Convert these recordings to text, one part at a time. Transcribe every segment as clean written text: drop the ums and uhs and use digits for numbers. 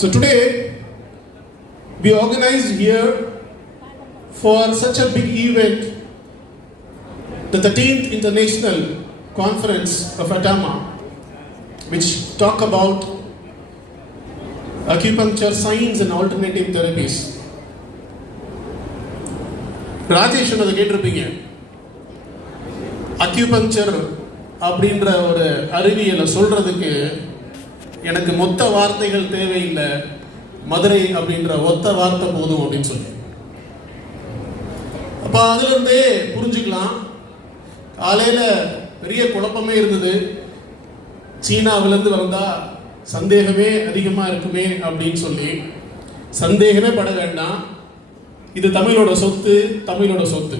So today we organized here for such a big event, the 13th International Conference of ATAMA, which talk about acupuncture science and alternative therapies. Rajesh அதை கேட்டிருப்பீங்க. Acupuncture அப்படின்ற ஒரு அறிவியலை சொல்றதுக்கு எனக்கு மொத்த வார்த்தைகள் தேவையில்லை, மதுரை அப்படின்ற ஒத்த வார்த்தை போதும் அப்படின்னு சொல்லி. அப்போ அதுல இருந்தே புரிஞ்சுக்கலாம். காலையில பெரிய குழப்பமே இருந்தது. சீனாவிலிருந்து வந்தா சந்தேகமே அதிகமா இருக்குமே அப்படின்னு சொல்லி சந்தேகமே பட வேண்டாம். இது தமிழோட சொத்து, தமிழோட சொத்து.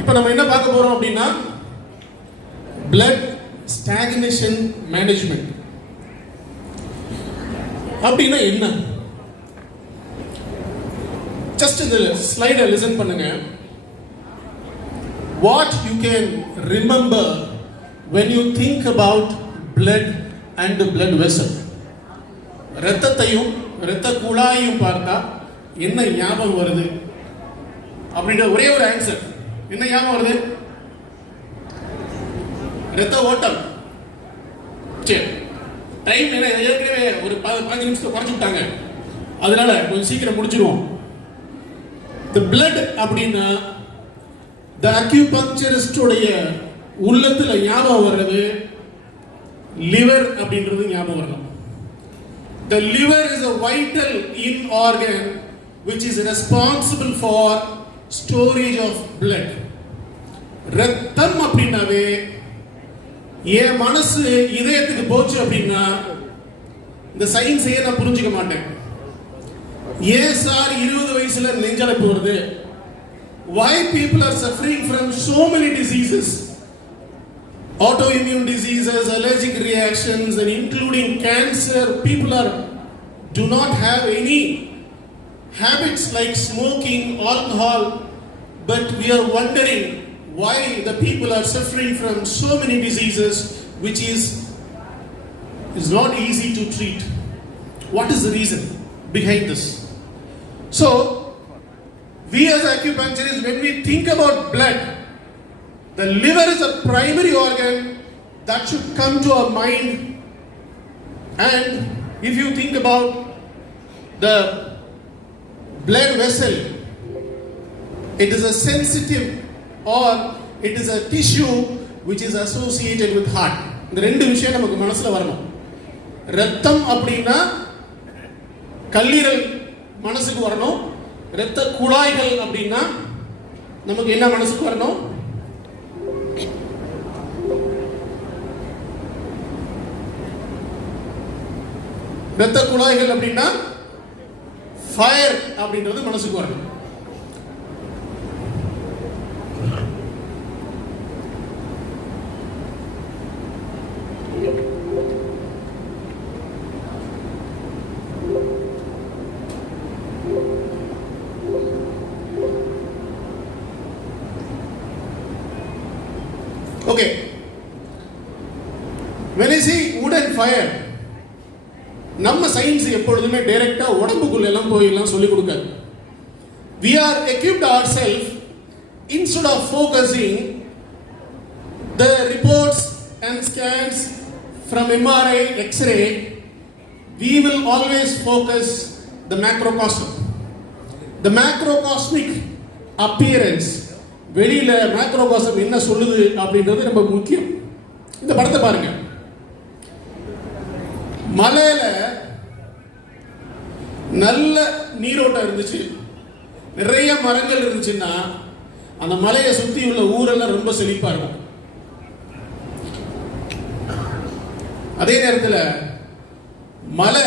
இப்ப நம்ம என்ன பார்க்க போறோம் அப்படின்னா blood stagnation management அப்படின்னா என்ன? ஜஸ்ட் இந்த ஸ்லைடை லிசன் பண்ணுங்க. What you can remember when you think about blood and the blood vessel. இரத்தத்தையும் இரத்த குழாயையும் பார்த்தா என்ன ஞாபகம் வருது அப்படின்ற ஒரே ஒரு ஆன்சர். என்ன ஞாபகம் வருது? இரத்த ஓட்டம். சரி, டைம் என்ன ஏற்கனவே ஒரு 15 நிமிஷத்தை குறைச்சு விட்டாங்க, அதனால கொஞ்சம் சீக்கிரம் முடிச்சிருவோம். The blood அப்படின்னா the acupuncturist உடைய உள்ளத்துல ஞாபகம் வர்றது லிவர் அப்படின்றது ஞாபகம் வரணும். The liver is a vital in organ which is responsible for storage of blood. ரத்தம் அப்படின்னாவே என் மனசு இதயத்துக்கு போச்சு அப்படின்னா இந்த சயின்ஸையே நான் புரிஞ்சுக்க மாட்டேன். ஏன் சார் 20 வயசுல நெஞ்சடைப்பு வருது? Why people are suffering from so many diseases? Autoimmune diseases, allergic reactions, and including cancer. People do not have any habits like smoking, alcohol, but we are wondering why the people are suffering from so many diseases which is not easy to treat. What is the reason behind this? So we as acupuncturists, when we think about blood, the liver is a primary organ that should come to our mind. And if you think about the blood vessel, it is a sensitive or it is a tissue which is associated with heart. இந்த ரெண்டு விஷயம் நமக்கு மனசுல வரணும். ரத்தம் அப்படின்னா கல்லீரல் மனசுக்கு வரணும். இரத்த குழாய்கள் அப்படின்னா நமக்கு என்ன மனசுக்கு வரணும்? இரத்த குழாய்கள் அப்படின்னா ஃபயர் அப்படின்றது மனசுக்கு வரணும். Okay, when I say wood and fire, நம்ம சயின்ஸ் எப்பொழுதுமே டைரக்டா உடம்புக்குள்ள எல்லாம் போய் எல்லாம் சொல்லி கொடுக்காது. We are equipped ourselves, instead of focusing the reports and scans from MRI, X-ray, we will always focus the macrocosm. The macrocosmic appearance, வெளியில மேக்ரோகாசம் என்ன சொல்லுது அப்படின்றது ரொம்ப முக்கியம். இந்த படத்தை பாருங்க. மலையில நல்ல நீரோட்டம் இருந்துச்சு, நிறைய மரங்கள் இருந்துச்சுன்னா அந்த மலையை சுத்தி உள்ள ஊரெல்லாம் ரொம்ப செழிப்பா இருக்கும். அதே நேரத்தில் மலை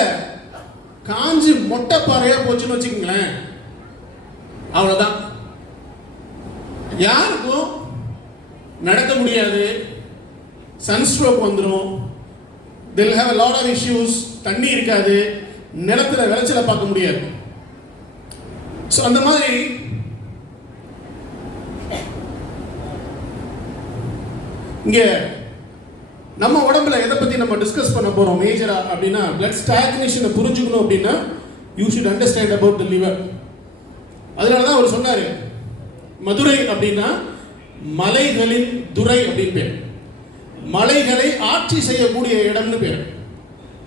காஞ்சி மொட்டை பாறையா போச்சுன்னு வச்சுக்கோங்களேன், அவ்வளவுதான். யாருக்கும் நடக்க முடியாது, சன்ஸ்ட்ரோக் வந்துடும், they'll have a lot of issues, தண்ணி இருக்காது, நிலத்துல விளைச்சலை பார்க்க முடியாது. ஸோ அந்த மாதிரி இங்க நம்ம உடம்புல எதை பத்தி நம்ம டிஸ்கஸ் பண்ண போறோம் மேஜரா அப்படின்னா blood stagnation புரிஞ்சுக்கணும் அப்படின்னா you should understand about the liver. அதனால தான் அவர் சொன்னாரு மதுரை அப்படின்னா மலைகளின் துரை அப்படின்னு பேர். மலைகளை ஆட்சி செய்யக்கூடிய இடம்னு பேர்.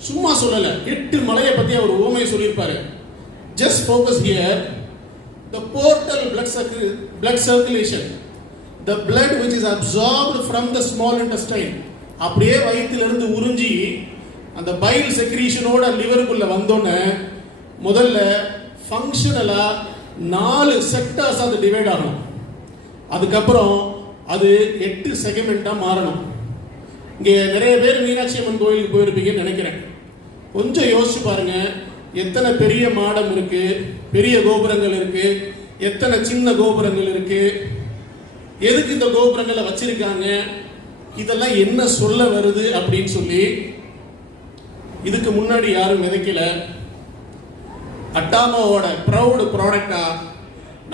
சும்மா சொல்லல, 8 மலையை பத்தி அவர் ஓமை சொல்லியிருப்பாரு. Just focus here. The portal blood circulation, the blood which is absorbed from the small intestine, அப்படியே வயிற்றிலிருந்து உறிஞ்சி அந்த பைல் செக்ரீஷனோட லிவருக்குள்ள வந்தோன்னே முதல்ல ஃபங்க்ஷனலா 4 செக்டர்ஸ் அது டிவைட் ஆகணும். அதுக்கப்புறம் அது 8 செக்மெண்டா மாறணும். இங்கே நிறைய பேர் மீனாட்சி அம்மன் கோயிலுக்கு போயிருப்பீங்கன்னு நினைக்கிறேன். கொஞ்சம் யோசிச்சு பாருங்க, எத்தனை பெரிய மாடம் இருக்கு, பெரிய கோபுரங்கள் இருக்கு, எத்தனை சின்ன கோபுரங்கள் இருக்கு, எதுக்கு இந்த கோபுரங்களை வச்சிருக்காங்க, இதெல்லாம் என்ன சொல்ல வருது அப்படின்னு சொல்லி இதுக்கு முன்னாடி யாரும் விதைக்கல. அட்டாமாவோட ப்ரௌட் ப்ராடக்டா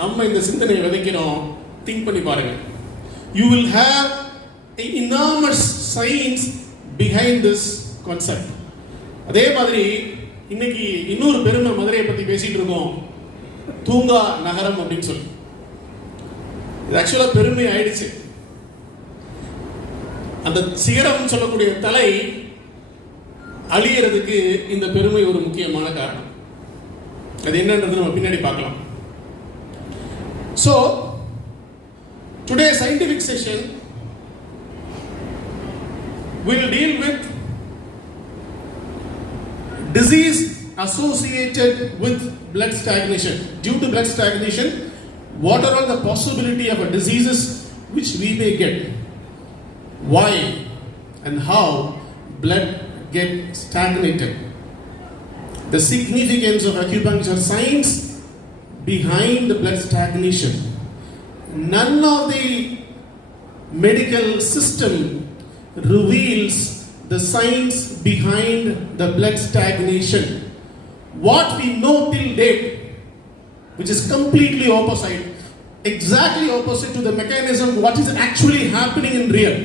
நம்ம இந்த சிந்தனையை விதைக்கிறோம். திங்க் பண்ணி பாருங்க. You will have an enormous science behind this concept. அதே மாதிரி இன்னைக்கு இன்னொரு பெருமை மதுரையை பத்தி பேசிட்டு இருக்கோம், தூங்கா நகரம் அப்படின்னு சொல்லி. இது ஆக்சுவலா பெருமை ஆயிடுச்சு. அந்த சிகரம் சொல்லக்கூடிய தலை அழியறதுக்கு இந்த பெருமை ஒரு முக்கியமான காரணம். அது என்னன்றது நம்ம பின்னாடி பார்க்கலாம். So today's scientific session will deal with disease associated with blood stagnation. Due to blood stagnation, what are all the possibility of a diseases which we may get? Why and how blood get stagnated? The significance of acupuncture science behind the blood stagnation. None of the medical system reveals the science behind the blood stagnation. What we know till date, which is completely opposite, exactly opposite to the mechanism what is actually happening in real.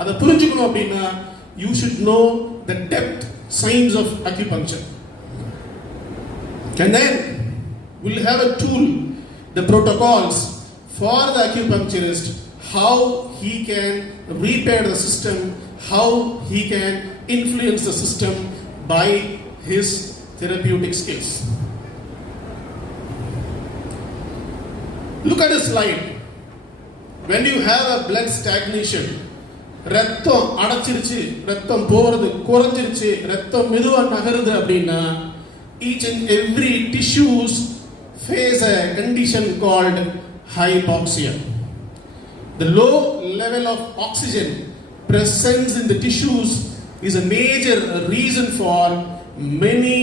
Adha purinjukonu appadina you should know the depth science of acupuncture. And then we'll have a tool, the protocols for the acupuncturist, how he can repair the system, how he can influence the system by his therapeutic skills. Look at the slide. When you have a blood stagnation, ரத்தம் அடைச்சிருச்சு, ரத்தம் போறது குறைஞ்சிருச்சு, ரத்தம் மெதுவா நகருது அப்படின்னா each and every tissues face a condition called hypoxia. The low level of oxygen presence in the tissues is a major reason for many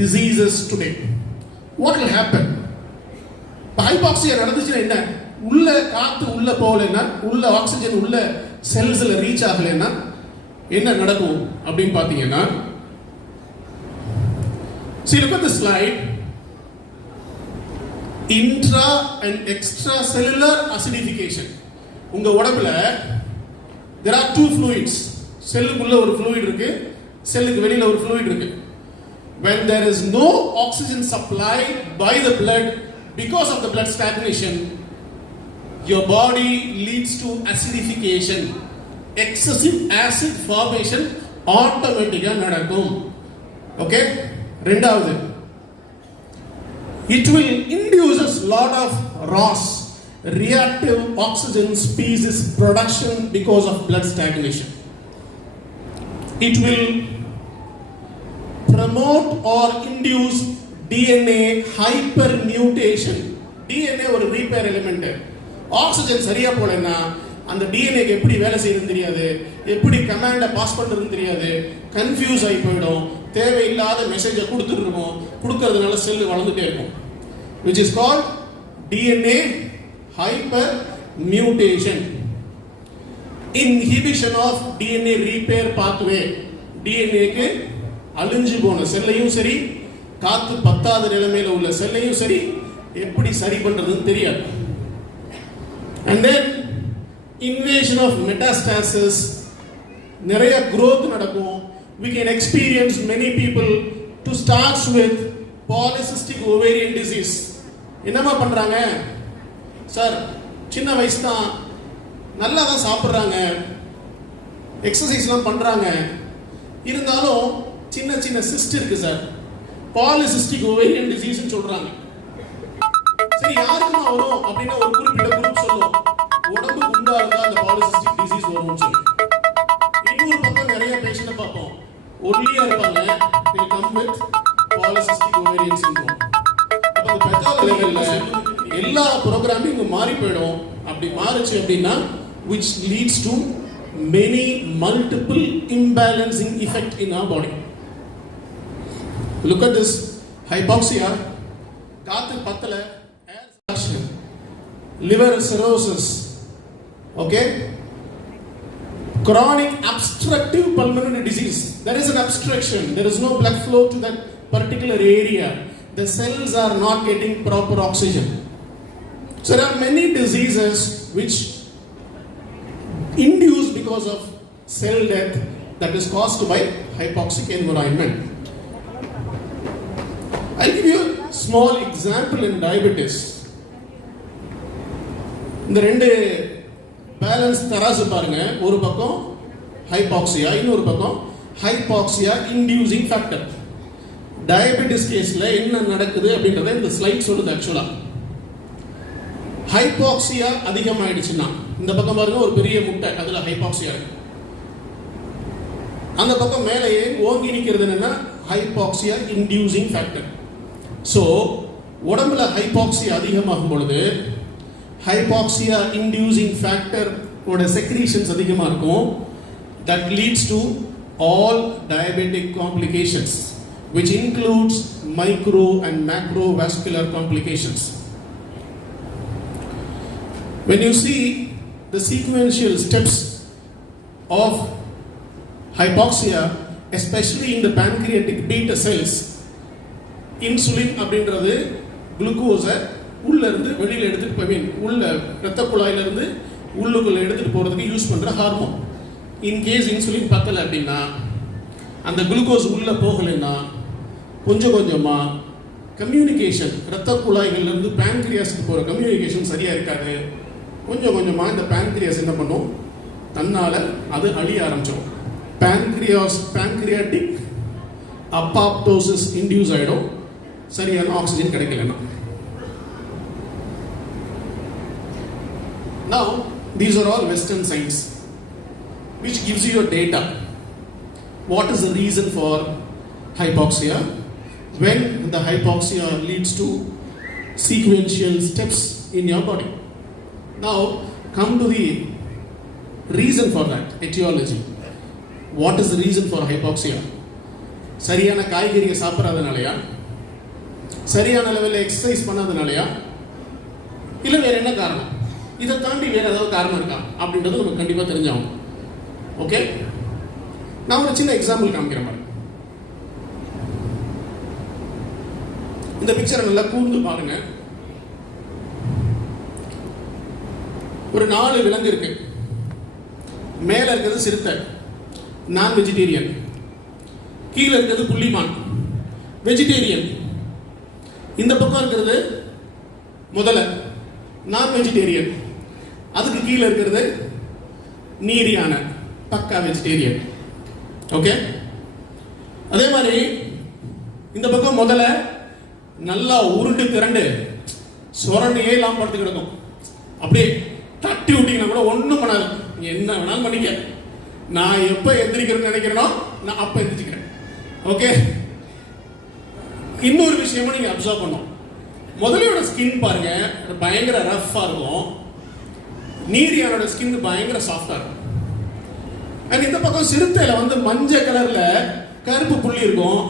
diseases today. What will happen? Hypoxia நடந்துச்சுன்னா என்ன? உள்ள காத்து உள்ள போகலைன்னா, உள்ள ஆக்சிஜன் உள்ள செல்ஸ்ல reach ஆகலைன்னா என்ன நடக்கும் அப்படின்னு பார்த்தீங்கன்னா, see, look at the slide. Intra and extracellular acidification. உங்க உடம்புல there are 2 fluids. செல்லுக்குள்ள ஒரு fluid இருக்கு, செல்லுக்கு வெளியில ஒரு fluid இருக்கு. When there is no oxygen supplied by the blood because of the blood stagnation, your body leads to acidification. Excessive acid formation automatically நடக்கும். Okay? ரெண்டாவது, it will induce a lot of ROS, reactive oxygen species production because of blood stagnation. It will promote or induce DNA hypermutation. DNA ஒரு repair element. Oxygen சரியா போலன்னா அந்த டிஎன்ஏக்கு எப்படி வேலை செய்யணும்னு தெரியாது, எப்படி கமாண்டை பாஸ் பண்றதுன்னு தெரியாது, கன்ஃபியூஸ் ஆகி போயிடும், தேவையில்லாத மெசேஜை கொடுத்துட்டு இருக்கும், கொடுக்கறதுனால செல் வளர்ந்துட்டே இருக்கும். which is called DNA hypermutation. Inhibition of DNA repair pathway. டிஎன்ஏக்கு அழிஞ்சு போன செல்லையும் சரி, காத்து பத்தாத நிலைமையில உள்ள செல்லையும் சரி, எப்படி சரி பண்றதுன்னு தெரியாது. And then invasion of metastasis நிறைய growth நடக்கும். We can experience many people to start with polycystic ovarian disease. என்னமா பண்றாங்க சார், சின்ன வயசு தான், நல்லா தான் சாப்பிட்றாங்க, எக்ஸசைஸ்லாம் பண்றாங்க, இருந்தாலும் சின்ன சின்ன சிஸ்ட் இருக்கு சார், பாலிசிஸ்டிக் ஓவேரியன் டிசீஸ்னு சொல்றாங்க. சரி, யாருக்குமா வரும் அப்படின்னா ஒரு குறிப்பிட்ட குரூப் சொல்லும், உடம்பு குண்டா இருந்தா அந்த பாலிசிஸ்டிக் டிசீஸ் வரும்னு சொல்லி. இன்னொரு பக்கம் நிறைய பேஷண்ட்டை பார்ப்போம், ஒல்லியா இருப்பாங்க, they come with polycystic ovarian syndrome. அப்ப அந்த பெத்தால லெவல்ல எல்லா ப்ரோக்ராமிங் மாறி போயிடும். அப்படி மாறுச்சு அப்படின்னா which leads to many multiple imbalancing effect in our body. Look at this hypoxia, காத்து பத்தல, air suction, liver cirrhosis, okay, chronic obstructive pulmonary disease. There is an obstruction, there is no blood flow to that particular area, the cells are not getting proper oxygen. So there are many diseases which induced because of cell death that is caused by hypoxic environment. I'll give you a small example in diabetes. இந்த ரெண்டு balance தராசு பாருங்க, ஒரு பக்கம் hypoxia, இன்னொரு பக்கம் hypoxia inducing factor. Diabetes கேஸ்ல என்ன நடக்குது அப்படின்றத இந்த ஸ்லைட் சொல்லுது. ஆக்சுவலா ஹைபாக்சியா அதிகமாயிடுச்சுன்னா இந்த பக்கம் பாருங்க, ஒரு பெரிய முட்டை, அதுல ஹைபாக்சியா இருக்கு. அந்த பக்கம் மேலேயே ஓங்கி நிக்கிறது என்னன்னா ஹைபாக்சியா இன்டியூசிங் ஃபேக்டர். ஸோ உடம்புல ஹைபாக்சியா அதிகமாகும் பொழுது ஹைபாக்சியா இன்டியூசிங் ஃபேக்டர் ஓட செக்ரீஷன்ஸ் அதிகமாக இருக்கும். That leads to all diabetic complications which includes micro and macrovascular complications. When you see the sequential steps of hypoxia, especially in the pancreatic beta cells, insulin அப்படின்றது குளுக்கோஸை உள்ள இருந்து வெளியில எடுத்துட்டு போய் உள்ள இரத்த குழாயில இருந்து உள்ளுக்குள்ள எடுத்துட்டு போறதுக்கு யூஸ் பண்ற ஹார்மோன். இன் கேஸ் இன்சுலின் பத்தல அப்படின்னா, அந்த குளுக்கோஸ் உள்ள போகலைன்னா கொஞ்சம் கொஞ்சமா கம்யூனிகேஷன், இரத்த குழாய்கள்ல இருந்து பேன்கிரியாஸ்க்கு போற கம்யூனிகேஷன் சரியா இருக்காது. கொஞ்சம் கொஞ்சமா இந்த பேன்கிரியாஸ் என்ன பண்ணும், தன்னால அது அழிய ஆரம்பிச்சிடும். பேன்கிரியாட்டிக் அப்பாப்டோசிஸ் இன்டியூஸ் ஆயிடும், சரியான ஆக்சிஜன் கிடைக்கலன்னா. Now these are all Western science which gives you your data. What is the reason for hypoxia? When the hypoxia leads to sequential steps in your body. Now come to the reason for that, etiology. What is the reason for hypoxia? சரியான காய்கறியை சாப்பிடாதனாலயா, சரியான லெவலில் exercise பண்ணாதனாலயா, இல்லை வேற என்ன காரணம்? இதை தாண்டி வேற ஏதாவது காரணம் இருக்கா அப்படின்றது நமக்கு கண்டிப்பாக தெரிஞ்சாகும். ஓகே, நான் ஒரு சின்ன எக்ஸாம்பிள் காமிக்கிறேன் பாருங்க. இந்த பிக்சரை நல்லா கூர்ந்து பாருங்க. ஒரு 4 விலங்கு இருக்கு. மேல இருக்கிறது சிறுத்தை, நான் வெஜிடேரியன். கீழே இருக்கிறது புள்ளிமான், வெஜிடேரியன். இந்த பக்கம் இருக்கிறது முதலை, நான் வெஜிடேரியன். அதுக்கு கீழே இருக்கிறது நீர் யானை, பக்கா வெஜிடேரியன். ஓகே, அதே மாதிரி இந்த பக்கம் முதல்ல நல்லா உருண்டு திரண்டு சொரண்டையே இல்லாம படுத்து கிடக்கும். அப்படியே தட்டி விட்டீங்கன்னா கூட ஒன்றும் பண்ணாது, என்ன வேணாலும் பண்ணிக்க, நான் எப்போ எந்திரிக்கிறேன்னு நினைக்கிறேனோ நான் அப்போ எந்திரிச்சுக்கிறேன். ஓகே, இன்னொரு விஷயமும் நீங்க அப்சர்வ் பண்ணும். முதலையோட ஸ்கின் பாருங்க, பயங்கர ரஃப்பா இருக்கும். நீர் யானோட ஸ்கின் பயங்கர சாஃப்டா இருக்கும். அண்ட் இந்த பக்கம் சிறுத்தையில வந்து மஞ்சள் கலர்ல கருப்பு புள்ளி இருக்கும்,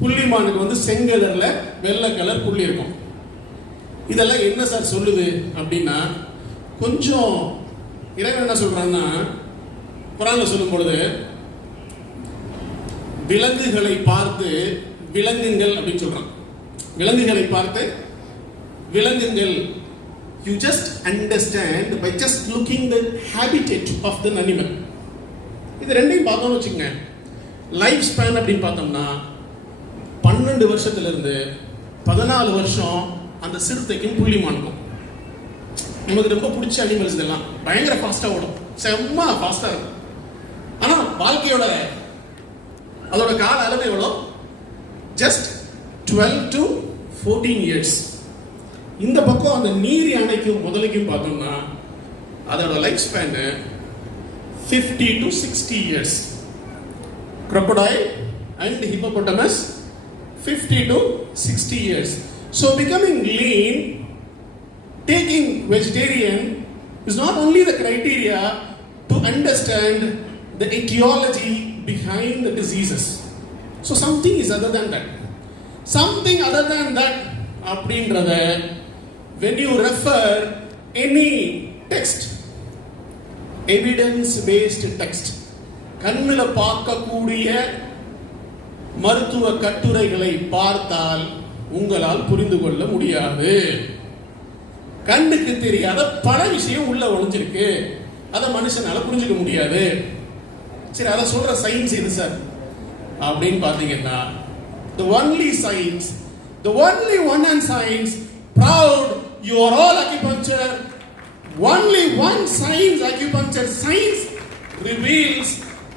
புள்ளிமானுக்கு வந்து செங்கலர்ல வெள்ளை கலர் புள்ளி இருக்கும். இதெல்லாம் என்ன சார் சொல்லுது அப்படின்னா, கொஞ்சம் இறைவன் என்ன சொல்றான்னா, குர்ஆன்ல சொல்லும் பொழுது விலங்குகளை பார்த்து விலங்குங்கள் அப்படின்னு சொல்றான். விலங்குகளை பார்த்து விலங்குங்கள். You just understand by just looking the habitat of the animal. இது ரெண்டையும் பார்த்தோம்னு வச்சுக்கோங்க, லைஃப் ஸ்பேன் அப்படின்னு பார்த்தோம்னா 12 வருஷத்துலேருந்து 14 வருஷம் அந்த சிறுத்தைக்கும் புள்ளிமானுக்கும். நமக்கு ரொம்ப பிடிச்ச அனிமல்ஸ் இதெல்லாம் பயங்கர ஃபாஸ்ட்டாக ஓடும், செம்ம ஃபாஸ்ட்டாக இருக்கும். ஆனால் வாழ்க்கையோட அதோட கால அளவு எவ்வளோ? Just 12 to 14 years. இந்த பக்கம் அந்த நீர் யானைக்கும் முதலைக்கும் பார்த்தோம்னா அதோட life span 50 to 60 years. Crocodile and hippopotamus 50 to 60 years. So becoming lean, taking vegetarian is not only the criteria to understand the etiology behind the diseases. So something is other than that. Something other than that அப்படின்றத when you refer any text, evidence based text, கண்ணுல பார்க்கக்கூடிய மருத்துவ கட்டுரைகளை பார்த்தால் உங்களால் புரிந்து கொள்ள முடியாது. கண்ணுக்கு தெரியாத பல விஷயம் உள்ள ஒளிஞ்சிருக்கு, அதை மனுஷனால புரிஞ்சுக்க முடியாது. சரி, அதை சொல்ற சயின்ஸ் எது சார் அப்படின்னு பார்த்தீங்கன்னா, the only science, the only one and science, proud you are all acupuncture, only one science, acupuncture science reveals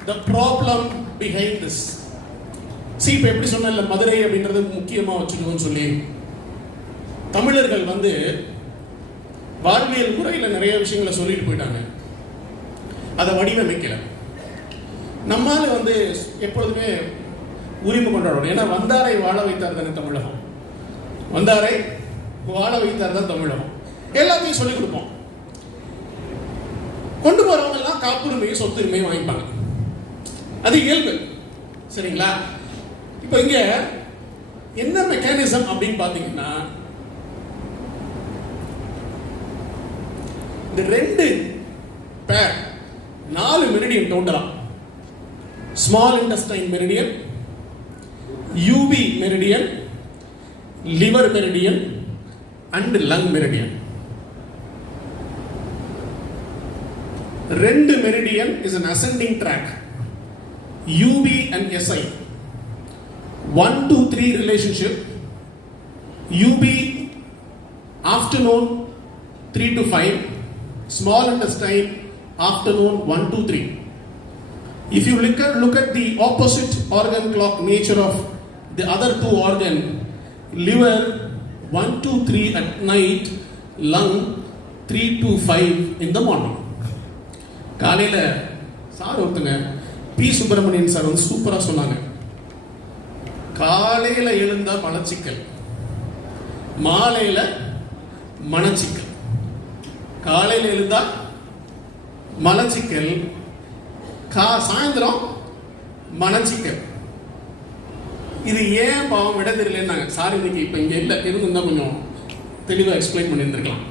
the problem behind this. See, இப்போ எப்படி சொன்னேன்ல, மதுரை அப்படின்றது முக்கியமாக வச்சுக்கணும்னு சொல்லி, தமிழர்கள் வந்து வாழ்வியல் முறையில் நிறைய விஷயங்களை சொல்லிட்டு போயிட்டாங்க, அதை வடிவமைக்கல. நம்மால வந்து எப்பொழுதுமே உரிமை கொண்டாடணும். ஏன்னா வந்தாரை வாழ வைத்தார் தானே தமிழகம், வந்தாரை வாழ வைத்தார் தான் தமிழகம். எல்லாத்தையும் சொல்லிக் கொடுப்போம். கொண்டு போறவங்க எல்லாம் காப்புரிமையும் சொத்துரிமையும் வாங்கிப்பாங்க, அது இயல்பு. சரிங்களா? இப்போ இங்க என்ன மெக்கானிசம் அப்படின்னு பாத்தீங்கன்னா, இந்த ரெண்டு பேர் 4 மெரிடியன் டோட்டலா, small intestine meridian, UB meridian, liver meridian and lung meridian. 2 meridian is an ascending track, UB and SI. 1 to 3 relationship, UB afternoon 3 to 5, small intestine afternoon 1 to 3. If you look at the opposite organ clock nature of the other 2 organ, liver 1 to 3 at night, lung 3 to 5 in the morning. காலையில் sir ஒருத்தங்க B Subramanian sir வந்து சூப்பராக சொன்னாங்க, காலையில் எழுந்தா மலச்சிக்கல், மாலையில் மனச்சிக்கல். காலையில் எழுந்தா மலச்சிக்கல், சாயந்தரம் மனச்சிக்கல். இது ஏன் பாவம் விட தெரியலன்னாங்க சார். இன்னைக்கு இப்போ இங்கே இல்லை, இருந்தால் கொஞ்சம் தெளிவாக எக்ஸ்பிளைன் பண்ணியிருந்துருக்கலாம்.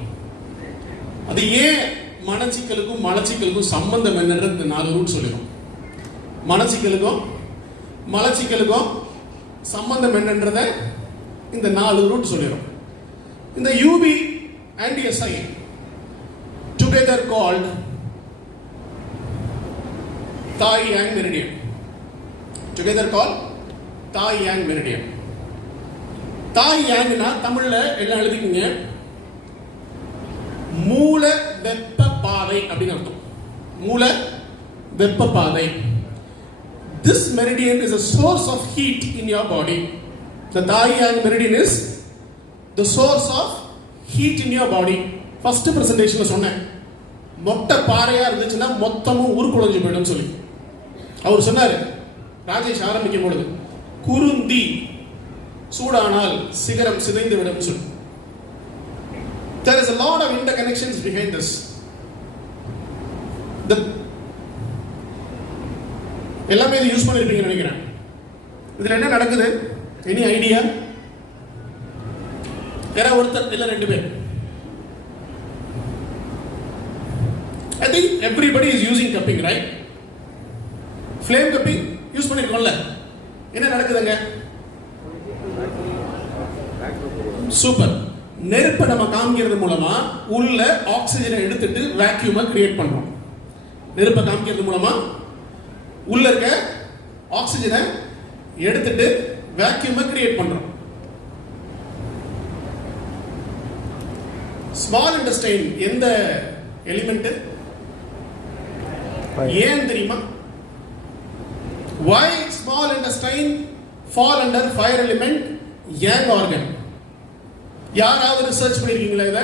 அது ஏன் மனச்சிக்கலுக்கும் மலச்சிக்கலுக்கும் சம்பந்தம் என்னன்றது இந்த 4 ரூட் சொல்லிடும். மனச்சிக்கலுக்கும் மலச்சிக்கலுக்கும் சம்பந்தம் என்னன்றத இந்த 4 ரூட் சொல்லிடும். இந்த UB and SI together called tai yang meridian, together called தாய் yang meridian. தாய் yangனா தமிழ்ல எல்லாம் எழுதிக்கங்க, மூல வெப்ப பாதை அப்படின்னு அர்த்தம். மூல வெப்ப பாதை. This meridian is a source of heat in your body. The thigh yang meridian is the source of heat in your body. First presentation சொன்னேன், மொட்டை பாறையா இருந்துச்சுன்னா மொத்தமும் உருக்குலைஞ்சு போயிடும் சொல்லி அவர் சொன்னாரு. ராஜேஷ் ஆரம்பிக்கும் பொழுது குருந்தி சூடானால் சிகரம் சிதைந்து விடும் சொல்லி. There is a lot of interconnections behind this. எல்லாமே இது யூஸ் பண்ணிருப்பீங்கன்னு நினைக்கிறேன். இதுல என்ன நடக்குது? Any idea? யாரா ஒருத்தர் இல்ல 2 பேர்? I think everybody is using cupping, right? Flame cupping use பண்ணிருக்கோம்ல. என்ன நடக்குதுங்க? சூப்பர். நெருப்பை நம்ம காமிக்கிறது மூலமா உள்ள ஆக்சிஜனை எடுத்துட்டு வேக்யூமை கிரியேட் பண்றோம். நெருப்பை காமிக்கிறது மூலமா உள்ள இருக்க ஆக்சிஜனை எடுத்துட்டு வேக்யூமை கிரியேட் பண்றோம். ஸ்மால் இன்டெஸ்டைன் எந்த எலிமெண்ட்? ஏன் தெரியுமா? Why small intestine fall under fire element yang organ? யாராவது ரிசர்ச் பண்ணிருக்கீங்களா இத?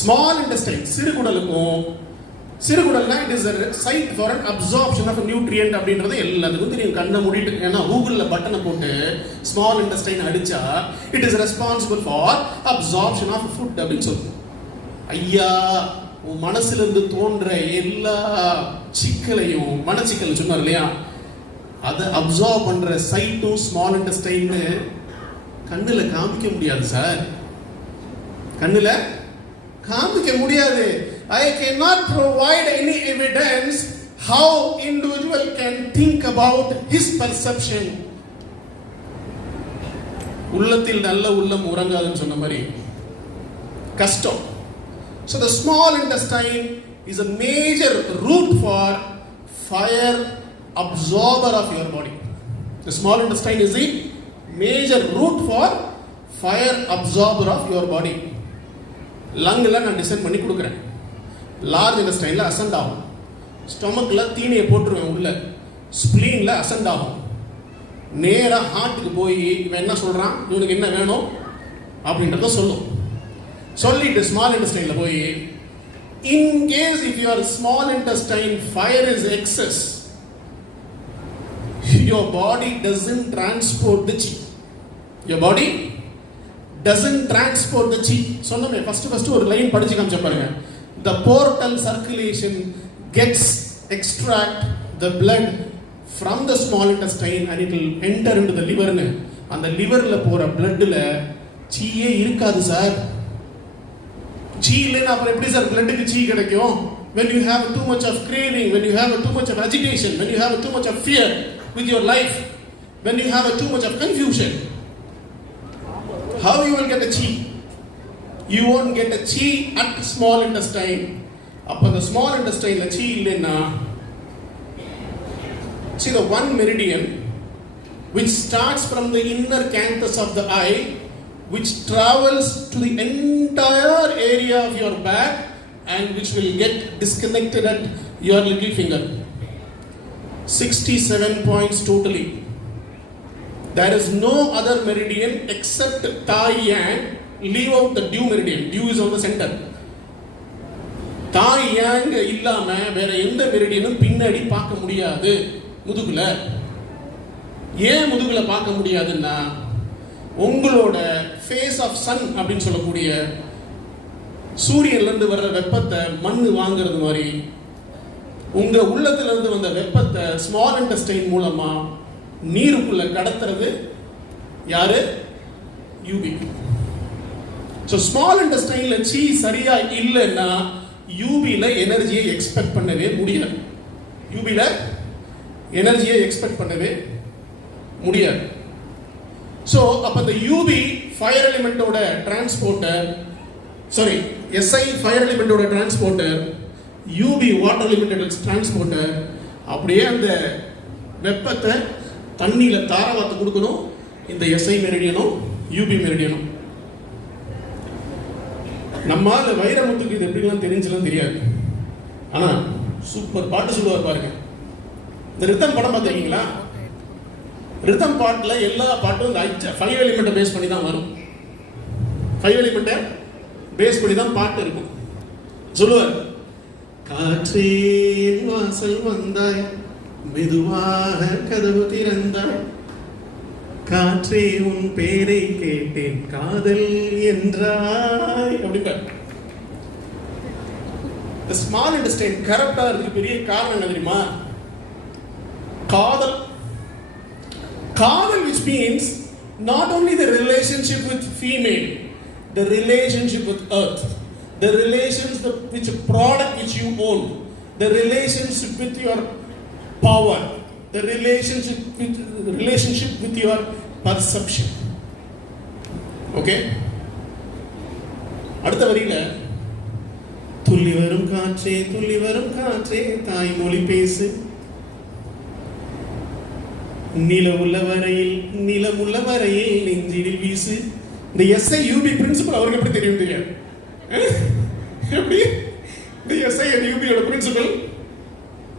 ஸ்மால் இன்டெஸ்டைன் சிறுகுடல்னா it is a site for an absorption of a nutrient அப்படின்றது எல்லாத்துக்கும் தெரியும். கண்ணை மூடிட்டு ஏன்னா கூகுள்ல பட்டனை போட்டு ஸ்மால் இன்டெஸ்டைன் அடிச்சா it is responsible for absorption of food அப்படின்னு சொல்லுவோம். ஐயா உன் மனசுல இருந்து தோன்ற எல்லா சிக்கலையும் மனச்சிக்கல் சொன்னார் இல்லையா, அதை அப்சார்ப் பண்ற சைட்டும் ஸ்மால் இன்டெஸ்டைன் கண்ணுல காமிக்க முடியாது சார். கண்ணுல காமிக்க முடியாது. I cannot provide any evidence how individual can think about his perception. உள்ளத்தில் நல்ல உள்ளம் உறங்காதுன்னு சொன்ன மாதிரி கஷ்டம். So the small intestine is a major route for fire absorber of your body. The small intestine is the major route for fire absorber of your body. லங்ல நான் design பண்ணி கொடுக்குறேன். Large இன்டெஸ்டைன்ல ascend ஆகும், ஸ்டொமக்ல தீனியை போட்டுருவேன், உள்ள ஸ்பிளீன்ல அசெண்ட் ஆகும், நேரா ஹார்ட்டுக்கு போய் இவன் என்ன சொல்றான், இவனுக்கு என்ன வேணும் அப்படின்றத சொல்லும். சொல்லிட்டு ஸ்மால் இன்டெஸ்டைன்ல போய் in case if your small intestine fire is excess, your body doesn't transport the chi. Your body doesn't transport the chi. சொன்னமே ஃபர்ஸ்ட் ஒரு லைன் படிச்சு காமிச்ச பாருங்க. The portal circulation gets extract the blood from the small intestine and it will enter into the liver. அந்த லிவர்ல போற bloodல சீயே இருக்காது sir. சீ இல்லைன்னா அப்புறம் எப்படி சார் பிளட்டுக்கு சீ கிடைக்கும்? when you have too much of craving, when you have too much of agitation, when you have too much of fear with your life, when you have too much of confusion, how you will get a chi? You won't get a chi at small intestine. அப்ப the small intestine la chi இல்லைன்னா, see the one meridian which starts from the inner canthus of the eye, which travels to the entire area of your back and which will get disconnected at your little finger. 67 points totally. There is no other meridian except Tai Yang. Leave out the Dew meridian. Dew is on the center. Tai Yang இல்லாம வேற எந்த மெரிடியனும் பின்னாடி பார்க்க முடியாது முதுகுல. ஏன் முதுகுல பார்க்க முடியாதுன்னா, உங்களோட ஃபேஸ் ஆஃப் சன் அப்படின்னு சொல்லக்கூடிய சூரியன்ல இருந்து வர்ற வெப்பத்தை மண்ணு வாங்குறது மாதிரி உங்க உள்ளத்துல இருந்து வந்த வெப்பத்தை ஸ்மால் இன்டெஸ்டைன் மூலமா நீருக்குள்ள கடத்துறது யாரு? யூபி. ஸோ ஸ்மால் இன்டெஸ்டைன்ல சீ சரியா இல்லைன்னா யூபியில எனர்ஜியை எக்ஸ்பெக்ட் பண்ணவே முடியாது. யூபியில எனர்ஜியை எக்ஸ்பெக்ட் பண்ணவே முடியாது. ஸோ அப்போ இந்த யூபி ஃபயர் எலிமெண்டோட டிரான்ஸ்போர்ட்டர், சாரி எஸ்ஐ ஃபயர் எலிமெண்டோட டிரான்ஸ்போர்ட்டர், யூபி வாட்டர் எலிமெண்டோட டிரான்ஸ்போர்ட்டர், அப்படியே அந்த வெப்பத்தை தண்ணியில் தாரவாத்து கொடுக்கணும் இந்த எஸ்ஐ மெரிடியனும் யூபி மெரிடியனும். நம்மால வைரமுத்துக்கு இது எப்படிலாம் தெரிஞ்சுலாம் தெரியாது, ஆனால் சூப்பர் பாட்டு சொல்லுவார் பாருங்க. இந்த ரித்தம் படம் பார்த்துருக்கீங்களா? ரிதம் பாட்டில் எல்லா பாட்டும் இந்த 5 எலிமெண்ட்டை பேஸ் பண்ணி தான் வரும். 5 எலிமெண்ட்டை பேஸ் பண்ணி தான் பாட்டு இருக்கும். சொல்லுவார், காற்றே என் வாசல் வந்தாய், மெதுவாக கதவு திறந்தாய், காற்றே உன் பேரை கேட்டேன், காதல் என்றாய் அப்படின்பார். இந்த ஸ்மால் இன்டெஸ்டைன் கரெக்டாக இருக்கு. பெரிய காரணம் என்ன தெரியுமா? காதல். Kadal, which means not only the relationship with female, the relationship with earth, the relations which product which you own, the relationship with your power, the relationship with your perception. Okay? அடுத்த வரியில துள்ளி வரும் காற்றே தாய்மொழி பேசு, நிலமுள்ள வரையில் நெஞ்சினில் வீசு. இந்த எஸ்ஐ யூபி பிரின்சிபல் அவருக்கு எப்படி தெரியாது? எப்படி இந்த எஸ்ஐ அண்ட் யூபியோட பிரின்சிபல்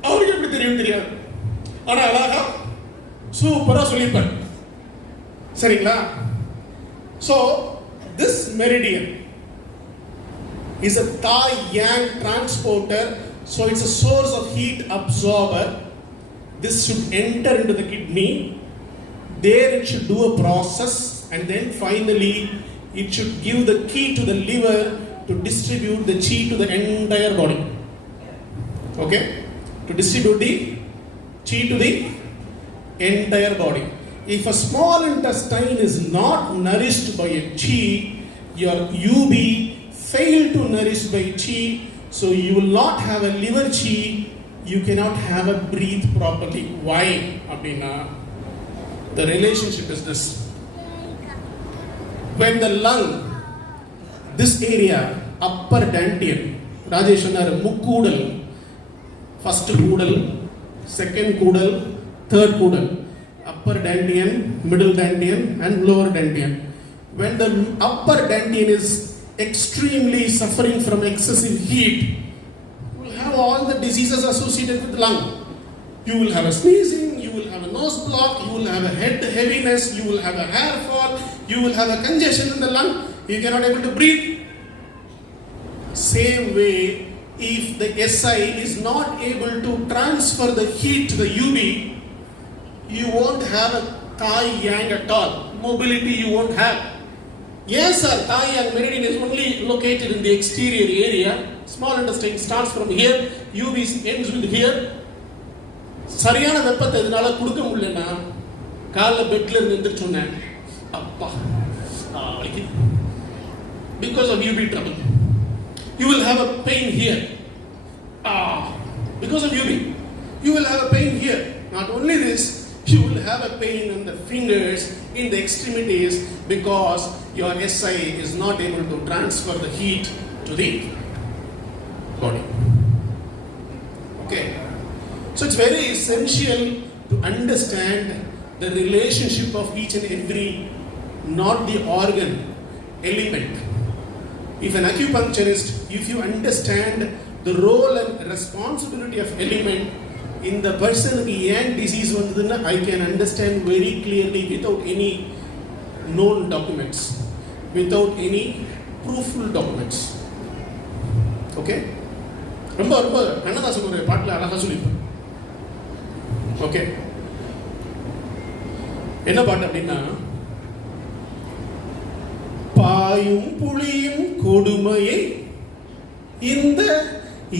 அவருக்கு எப்படி தெரியாது? ஆனா அழகா சூப்பரா சொல்லிப்பார். சரிங்களா? So this meridian is a Thai yang transporter, so it's a source of heat absorber. This should enter into the kidney, there it should do a process, and then finally it should give the key to the liver to distribute the chi to the entire body. Okay, to distribute the chi to the entire body. If a small intestine is not nourished by a chi, your UB failed to nourish by chi, so you will not have a liver chi, you cannot have a breathe properly. Why? Abdina, the relationship is this. When the lung, this area, upper dantian, Rajesh Anar, Mukkudal, first Kudal, second Kudal, third Kudal, upper dantian, middle dantian and lower dantian. When the upper dantian is extremely suffering from excessive heat, you will have all the diseases associated with the lung. You will have a sneezing, you will have a nose block, you will have a head heaviness, you will have a hair fall, you will have a congestion in the lung, you cannot able to breathe. Same way, if the SI is not able to transfer the heat to the UB, you won't have a Thai yang at all. Mobility you won't have. Yes sir, Thai yang meridian is only located in the exterior area. Small intestine starts from here, UB ends with here. சரியான வெப்பத்தை இதனால கொடுக்க முடியலன்னா காலைல பெட்ல இருந்து எந்திரிச்சோன்னே அப்பா வலிக்குது. Because of UB trouble, you will have a pain here. Because of UB, you will have a pain here. Not only this, you will have a pain in the fingers, in the extremities, because your SI is not able to transfer the heat to the body. Okay, so it's very essential to understand the relationship of each and every, not the organ, element. If an acupuncturist, if you understand the role and responsibility of element in the person yang disease vandaduna, I can understand very clearly without any known documents, without any proofful documents. Okay, ரொம்ப ரொம்ப கண்ணதாசன் ஒரு பாட்டுல அழகா சொல்லிருப்பார். Okay, என்ன பாட்டு அப்படின்னா, பாயும் புளியும் கொடுமையை இந்த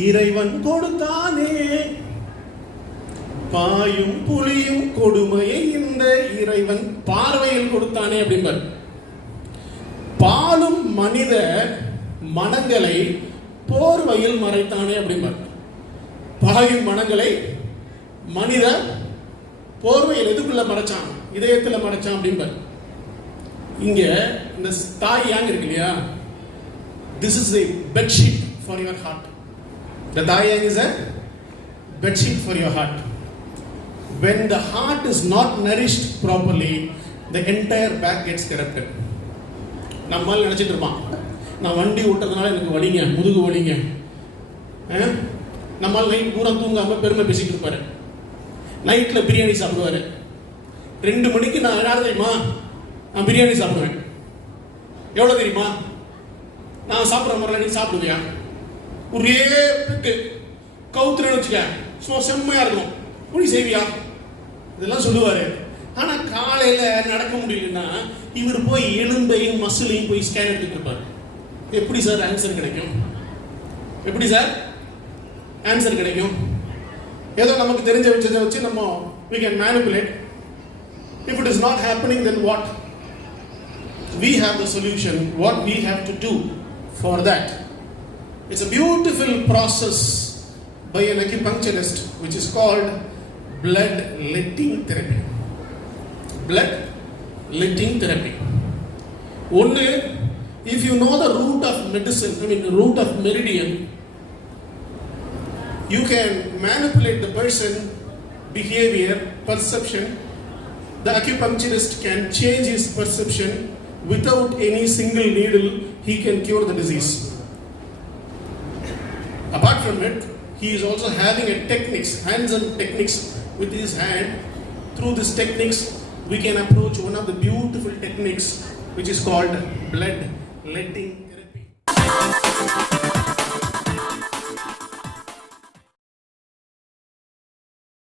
இறைவன் கொடுத்தானே, பாயும் புலியும் கொடுமையை இந்த இறைவன் பார்வையில் கொடுத்தானே அப்படிம்பார். பாலும் மனித மனங்களை போர்வையில் மறைத்தானே அப்படிம்பார். பாயும் மனங்களை மனித போர்வையில் எதுக்குள்ள மறைச்சான்? இதயத்தில் மறைச்சான் அப்படிம்பார். இங்க இந்த தாய் yang இருக்கு இல்லையா, this is a bed sheet for your heart. The Thai yang is a bed sheet for your heart. When the heart is not nourished properly, the entire back gets corrupted. நம்மால் நினைச்சிட்டு இருப்பான், நான் வண்டி ஓட்டுறதுனால எனக்கு வலிங்க, முதுகு வலிங்க. நம்மால் நைட் பூரா தூங்காம பெருமை பேசிட்டு இருப்பாரு. நைட்ல பிரியாணி சாப்பிடுவாரு. 2 மணிக்கு நான் யார் தெரியுமா, நான் பிரியாணி சாப்பிடுவேன். எவ்வளவு தெரியுமா? நான் சாப்பிட்ற முறையில் நீ சாப்பிடுவியா? ஒரே பிட்டு கவுத்துறேன்னு வச்சுக்க, சும்மா செம்மையா இருக்கும், புளி செய்வியா? இதெல்லாம் சொல்லுவாரு. ஆனா காலையில நடக்க முடியலன்னா இவர் போய் எலும்பையும் மசிலையும் போய் ஸ்கேன் எடுத்துட்டு இருப்பாரு. எப்படி சார் ஆன்சர் கிடைக்கும்? எப்படி சார் ஆன்சர் கிடைக்கும்? ஏதோ நமக்கு தெரிஞ்ச விஷயத்தை வச்சு நம்ம we can manipulate. If it is not happening, then what? We have the solution. What we have to do for that? It's a beautiful process by an acupuncturist, which is called blood letting therapy. Blood letting therapy. Only if you know the root of medicine, I mean the root of meridian, You can manipulate the person behavior, perception. The acupuncturist can change his perception without any single needle. He can cure the disease. Apart from it, he is also having a techniques, hands-on techniques with his hand. Through these techniques, we can approach one of the beautiful techniques which is called blood letting therapy.